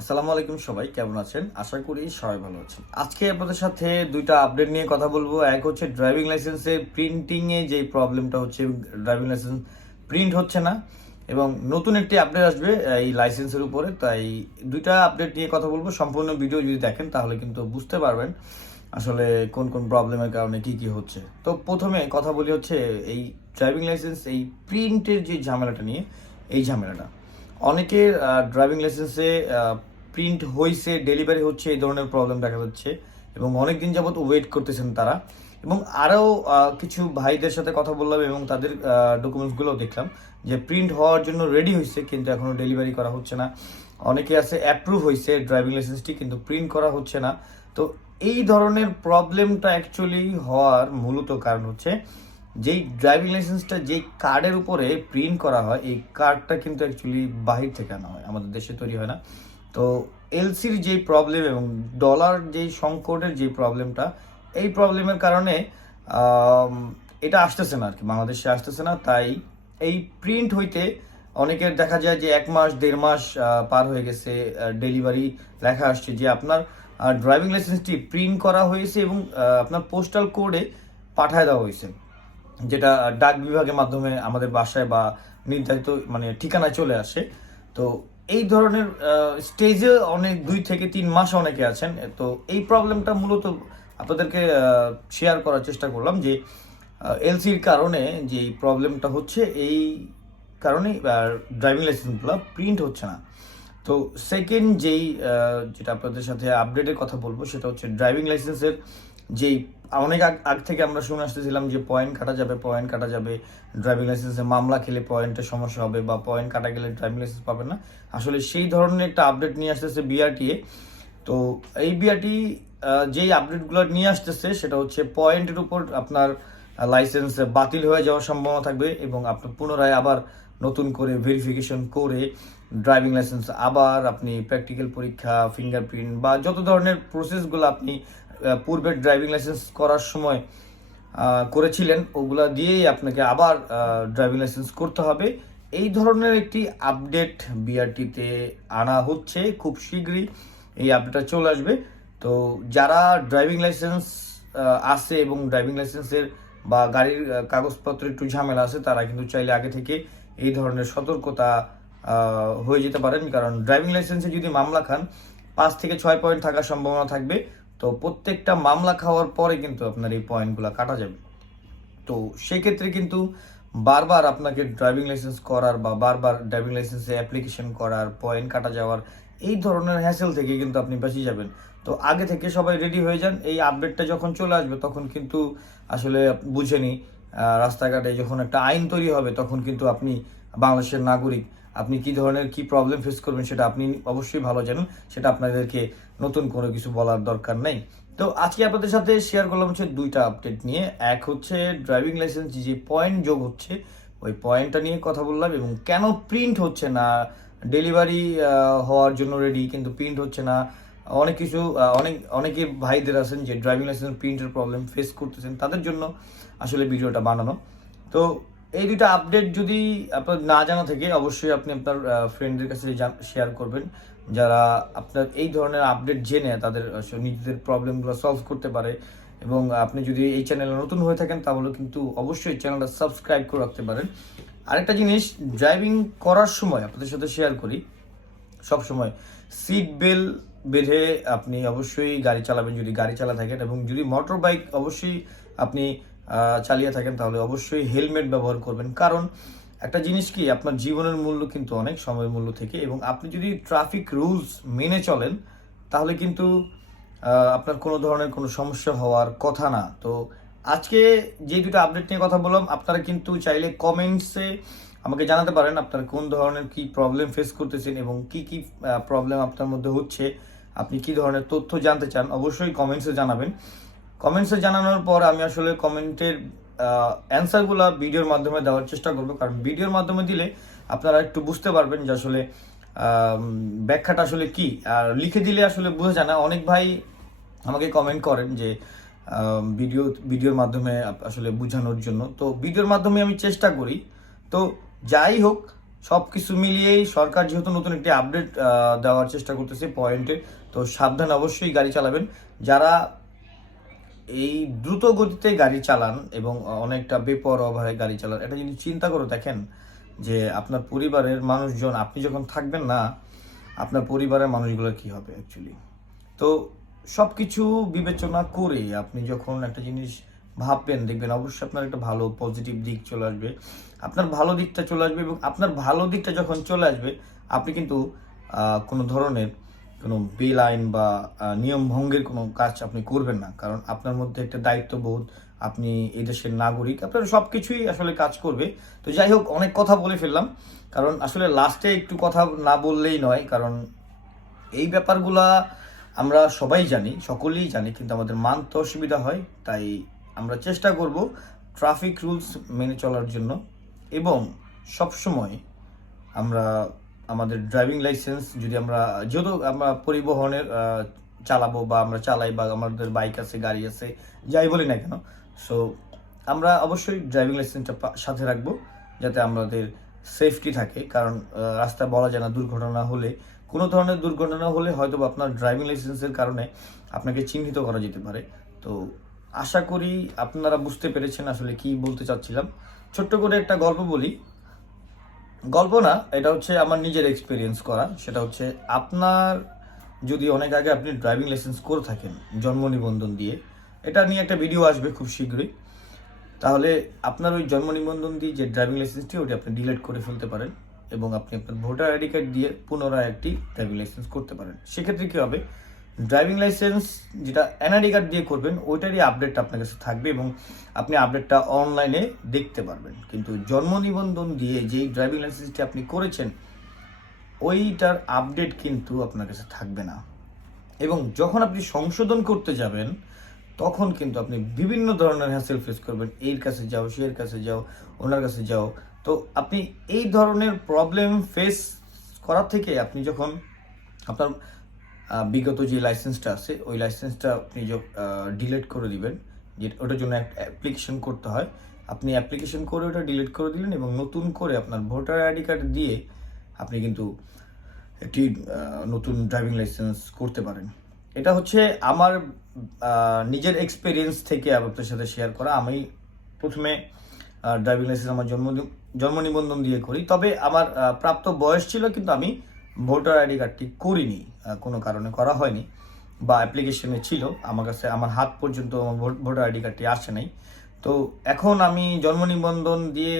আসসালামু আলাইকুম, সবাই কেমন আছেন? আশা করি সবাই ভালো আছেন। আজকে আপনাদের সাথে দুইটা আপডেট নিয়ে কথা বলবো। এক হচ্ছে ড্রাইভিং লাইসেন্সের প্রিন্টিং এ যে প্রবলেমটা হচ্ছে, ড্রাইভিং লাইসেন্স প্রিন্ট হচ্ছে না এবং নতুন একটি আপডেট আসবে এই লাইসেন্সের উপরে। তাই দুইটা আপডেট নিয়ে কথা বলবো। সম্পূর্ণ ভিডিও যদি দেখেন তাহলে কিন্তু বুঝতে পারবেন আসলে কোন কোন প্রবলেমের কারণে কি কি হচ্ছে। তো প্রথমে কথা বলি হচ্ছে এই ড্রাইভিং লাইসেন্স এই প্রিন্টের যে ঝামেলাটা নিয়ে। এই ঝামেলাটা অনেকের ড্রাইভিং লাইসেন্সে প্রিন্ট হয়েছে, ডেলিভারি হচ্ছে, এই ধরনের প্রবলেম দেখা যাচ্ছে এবং অনেক দিন যাবত ওয়েট করতেছেন তারা। এবং আরও কিছু ভাইদের সাথে কথা বললাম এবং তাদের ডকুমেন্টসগুলো দেখলাম যে প্রিন্ট হওয়ার জন্য রেডি হয়েছে কিন্তু এখনও ডেলিভারি করা হচ্ছে না। অনেকে আছে অ্যাপ্রুভ হয়েছে ড্রাইভিং লাইসেন্সটি কিন্তু প্রিন্ট করা হচ্ছে না। তো এই ধরনের প্রবলেমটা অ্যাকচুয়ালি হওয়ার মূলত কারণ হচ্ছে যেই ড্রাইভিং লাইসেন্সটা যেই কার্ডের উপরে প্রিন্ট করা হয়, এই কার্ডটা কিন্তু অ্যাকচুয়ালি বাহির থেকে আনা হয়, আমাদের দেশে তৈরি হয় না। তো এলসির যেই প্রবলেম এবং ডলার যেই সংকটের যে প্রবলেমটা, এই প্রবলেমের কারণে এটা আসতেছে না আর কি, বাংলাদেশে আসতেছে না। তাই এই প্রিন্ট হইতে অনেকের দেখা যায় যে 1 মাস 1.5 মাস পার হয়ে গেছে, ডেলিভারি লেখা আসছে যে আপনার ড্রাইভিং লাইসেন্সটি প্রিন্ট করা হয়েছে এবং আপনার পোস্টাল কোডে পাঠায় দেওয়া হয়েছে, যেটা ডাক বিভাগের মাধ্যমে আমাদের বাসায় বা নির্ধারিত মানে ঠিকানায় চলে আসে। তো এই ধরনের স্টেজে অনেক 2 থেকে 3 মাস অনেকে আছেন। তো এই প্রবলেমটা মূলত আপনাদেরকে শেয়ার করার চেষ্টা করলাম যে এলসির কারণে যে প্রবলেমটা হচ্ছে, এই কারণে ড্রাইভিং লাইসেন্সগুলো প্রিন্ট হচ্ছে না। তো সেকেন্ড যেটা আপনাদের সাথে আপডেটের কথা বলবো সেটা হচ্ছে ড্রাইভিং লাইসেন্সের যেই অনেক আগ থেকে আমরা শুনে আসতেছিলাম যে পয়েন্ট কাটা যাবে, ড্রাইভিং লাইসেন্সে মামলা খেলে পয়েন্টের সমস্যা হবে বা পয়েন্ট কাটা গেলে ড্রাইভিং লাইসেন্স পাবেন না। আসলে সেই ধরনের একটা আপডেট নিয়ে আসতেছে বিআরটিএ। তো এই বিআরটি যেই আপডেটগুলো নিয়ে আসতেছে সেটা হচ্ছে পয়েন্টের উপর আপনার লাইসেন্স বাতিল হয়ে যাওয়ার সম্ভাবনা থাকবে এবং আপনার পুনরায় আবার নতুন করে ভেরিফিকেশন করে ড্রাইভিং লাইসেন্স আবার আপনি প্র্যাকটিক্যাল পরীক্ষা, ফিঙ্গারপ্রিন্ট বা যত ধরনের প্রসেসগুলো আপনি পূর্বে ড্রাইভিং লাইসেন্স করার সময় করেছিলেন ওগুলা দিয়েই আপনাকে আবার ড্রাইভিং লাইসেন্স করতে হবে। এই ধরনের একটি আপডেট বিআরটিতে আনা হচ্ছে, খুব শীঘ্রই এই আপডেটটা চলে আসবে। তো যারা ড্রাইভিং লাইসেন্স আছে এবং ড্রাইভিং লাইসেন্সের বা গাড়ির কাগজপত্র একটু ঝামেলা আছে, তারা কিন্তু চাইলে আগে থেকে এই ধরনের সতর্কতা হয়ে যেতে পারেন। কারণ ড্রাইভিং লাইসেন্সে যদি মামলা খান 5 থেকে 6 পয়েন্ট থাকার সম্ভাবনা থাকবে। তো প্রত্যেকটা মামলা খাওয়ার পরে কিন্তু আপনার এই পয়েন্টগুলো কাটা যাবে। তো সেক্ষেত্রে কিন্তু বারবার আপনাকে ড্রাইভিং লাইসেন্স করার বা বারবার ড্রাইভিং লাইসেন্সে অ্যাপ্লিকেশন করার, পয়েন্ট কাটা যাওয়ার এই ধরনের হ্যাসেল থেকে কিন্তু আপনি বেঁচে যাবেন। তো আগে থেকে সবাই রেডি হয়ে যান। এই আপডেটটা যখন চলে আসবে তখন কিন্তু আসলে বুঝেনি, রাস্তাঘাটে যখন একটা আইন তৈরি হবে তখন কিন্তু আপনি বাংলাদেশের নাগরিক, আপনি কি ধরনের কি প্রবলেম ফেস করবেন সেটা আপনি অবশ্যই ভালো জানেন। সেটা আপনাদেরকে নতুন কোনো কিছু বলার দরকার নেই। তো আজকে আপনাদের সাথে শেয়ার করলাম হচ্ছে দুইটা আপডেট নিয়ে। এক হচ্ছে ড্রাইভিং লাইসেন্স যে পয়েন্ট যোগ হচ্ছে ওই পয়েন্টটা নিয়ে কথা বললাম এবং কেন প্রিন্ট হচ্ছে না, ডেলিভারি হওয়ার জন্য রেডি কিন্তু প্রিন্ট হচ্ছে না। অনেক কিছু অনেকে ভাইদের আছেন যে ড্রাইভিং লাইসেন্স প্রিন্টের প্রবলেম ফেস করতেছেন, তাদের জন্য আসলে ভিডিওটা বানানো। তো এই দুইটা আপডেট যদি আপনার না জানা থেকে অবশ্যই আপনি আপনার ফ্রেন্ডদের কাছে শেয়ার করবেন, যারা আপনার এই ধরনের আপডেট জেনে তাদের নিজেদের প্রবলেমগুলো সলভ করতে পারে। এবং আপনি যদি এই চ্যানেলে নতুন হয়ে থাকেন তাহলে কিন্তু অবশ্যই চ্যানেলটা সাবস্ক্রাইব করে রাখতে পারেন। আরেকটা জিনিস ড্রাইভিং করার সময় আপনাদের সাথে শেয়ার করি, সব সময় সিট বেল্ট বেঁধে আপনি অবশ্যই গাড়ি চালাবেন যদি গাড়ি চালা থাকেন, এবং যদি মোটর বাইক অবশ্যই আপনি চালিয়ে থাকেন তাহলে অবশ্যই হেলমেট ব্যবহার করবেন। কারণ একটা জিনিস কি, আপনার জীবনের মূল্য কিন্তু অনেক সময়ের মূল্য থেকে, এবং আপনি যদি ট্রাফিক রুলস মেনে চলেন তাহলে কিন্তু আপনার কোনো ধরনের কোনো সমস্যা হওয়ার কথা না। তো আজকে যে দুটো আপডেট নিয়ে কথা বললাম, আপনারা কিন্তু চাইলে কমেন্টসে আমাকে জানাতে পারেন আপনার কোন ধরনের কি প্রবলেম ফেস করতেছেন এবং কি কি প্রবলেম আপনার মধ্যে হচ্ছে, আপনি কি ধরনের তথ্য জানতে চান অবশ্যই কমেন্টসে জানাবেন। কমেন্টসে জানানোর পর আমি আসলে কমেন্টের অ্যান্সারগুলো ভিডিওর মাধ্যমে দেওয়ার চেষ্টা করবো, কারণ ভিডিওর মাধ্যমে দিলে আপনারা একটু বুঝতে পারবেন যে আসলে ব্যাখ্যাটা আসলে কি। আর লিখে দিলে আসলে বোঝা যায় না। অনেক ভাই আমাকে কমেন্ট করেন যে ভিডিওর মাধ্যমে আসলে বোঝানোর জন্য, তো ভিডিওর মাধ্যমে আমি চেষ্টা করি। তো যাই হোক, সবকিছু মিলিয়েই সরকার যেহেতু নতুন একটি আপডেট দেওয়ার চেষ্টা করতেছে পয়েন্টে, তো সাবধান অবশ্যই গাড়ি চালাবেন। যারা এই দ্রুত গতিতে গাড়ি চালান এবং অনেকটা বেপরোয়াভাবে গাড়ি চালান, এটা যদি চিন্তা করে দেখেন যে আপনার পরিবারের মানুষজন, আপনি যখন থাকবেন না, আপনার পরিবারের মানুষগুলো কি হবে অ্যাকচুয়ালি। তো সব কিছু বিবেচনা করে আপনি যখন একটা জিনিস ভাববেন, দেখবেন অবশ্যই আপনার একটা ভালো পজিটিভ দিক চলে আসবে, আপনার ভালো দিকটা চলে আসবে। এবং আপনার ভালো দিকটা যখন চলে আসবে, আপনি কিন্তু কোনো ধরনের কোনো বেআইন বা নিয়ম ভঙ্গের কোনো কাজ আপনি করবেন না, কারণ আপনার মধ্যে একটা দায়িত্ববোধ, আপনি এই দেশের নাগরিক, আপনার সব কিছুই আসলে কাজ করবে। তো যাই হোক, অনেক কথা বলে ফেললাম, কারণ আসলে লাস্টে একটু কথা না বললেই নয়, কারণ এই ব্যাপারগুলা আমরা সবাই জানি, সকলেই জানি, কিন্তু আমাদের মানতে অসুবিধা হয়। তাই আমরা চেষ্টা করব ট্রাফিক রুলস মেনে চলার জন্য, এবং সবসময় আমরা আমাদের ড্রাইভিং লাইসেন্স, যদি আমরা যেহেতু আমরা পরিবহনের চালাবো বা আমরা চালাই বা আমাদের বাইক আছে, গাড়ি আছে, যাই বলি না কেন, সো আমরা অবশ্যই ড্রাইভিং লাইসেন্সটা সাথে রাখবো, যাতে আমাদের সেফটি থাকে। কারণ রাস্তায় বলা যায় না, দুর্ঘটনা হলে, কোনো ধরনের দুর্ঘটনা হলে হয়তো আপনার ড্রাইভিং লাইসেন্সের কারণে আপনাকে চিহ্নিত করা যেতে পারে। তো আশা করি আপনারা বুঝতে পেরেছেন আসলে কি বলতে চাচ্ছিলাম। ছোট্ট করে একটা গল্প বলি, গল্প না, এটা হচ্ছে আমার নিজের এক্সপিরিয়েন্স করা। সেটা হচ্ছে, আপনার যদি অনেক আগে আপনি ড্রাইভিং লাইসেন্স করে থাকেন জন্ম নিবন্ধন দিয়ে, এটা নিয়ে একটা ভিডিও আসবে খুব শীঘ্রই, তাহলে আপনার ওই জন্ম নিবন্ধন দিয়ে যে ড্রাইভিং লাইসেন্সটি, ওটি আপনি ডিলিট করে ফেলতে পারেন এবং আপনি আপনার ভোটার আইডি কার্ড দিয়ে পুনরায় একটি ড্রাইভিং লাইসেন্স করতে পারেন। সেক্ষেত্রে কী হবে, ড্রাইভিং লাইসেন্স যেটা এনআইডি কার্ড দিয়ে করবেন, ওইটারই আপডেটটা আপনার কাছে থাকবে এবং আপনি আপডেটটা অনলাইনে দেখতে পারবেন। কিন্তু জন্ম নিবন্ধন দিয়ে যেই ড্রাইভিং লাইসেন্সটি আপনি করেছেন, ওইটার আপডেট কিন্তু আপনার কাছে থাকবে না। এবং যখন আপনি সংশোধন করতে যাবেন, তখন কিন্তু আপনি বিভিন্ন ধরনের হ্যাসেল ফেস করবেন, এর কাছে যাও, সের কাছে যাও, ওনার কাছে যাও। তো আপনি এই ধরনের প্রবলেম ফেস করার থেকে আপনি যখন আপনার বিগত যে লাইসেন্সটা আছে, ওই লাইসেন্সটা আপনি ডিলিট করে দিবেন, যে ওটার জন্য একটা অ্যাপ্লিকেশন করতে হয়, আপনি অ্যাপ্লিকেশন করে ওটা ডিলিট করে দিলেন এবং নতুন করে আপনার ভোটার আইডি কার্ড দিয়ে আপনি কিন্তু একটি নতুন ড্রাইভিং লাইসেন্স করতে পারেন। এটা হচ্ছে আমার নিজের এক্সপিরিয়েন্স থেকে আপনাদের সাথে শেয়ার করা। আমি প্রথমে ড্রাইভিং লাইসেন্স আমার জন্ম নিবন্ধন দিয়ে করি, তবে আমার প্রাপ্ত বয়স ছিল, কিন্তু আমি ভোটার আইডি কার্ডটি করিনি, কোনো কারণে করা হয়নি, বা অ্যাপ্লিকেশনে ছিল আমার কাছে, আমার হাত পর্যন্ত আমার ভোটার আইডি কার্ডটি আসে নাই। তো এখন আমি জন্ম নিবন্ধন দিয়ে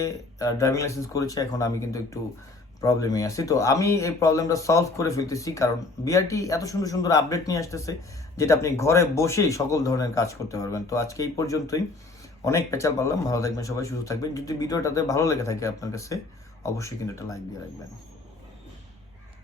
ড্রাইভিং লাইসেন্স করেছি, এখন আমি কিন্তু একটু প্রবলেমে আছি। তো আমি এই প্রবলেমটা সলভ করে ফেলতেছি, কারণ বিআরটি এত সুন্দর সুন্দর আপডেট নিয়ে আসতেছে, যেটা আপনি ঘরে বসেই সকল ধরনের কাজ করতে পারবেন। তো আজকে এই পর্যন্তই, অনেক পেঁচাল পারলাম। ভালো থাকবেন সবাই, সুস্থ থাকবেন। যদি ভিডিওটাতে ভালো লেগে থাকে আপনার কাছে, অবশ্যই কিন্তু একটা লাইক দিয়ে রাখবেন।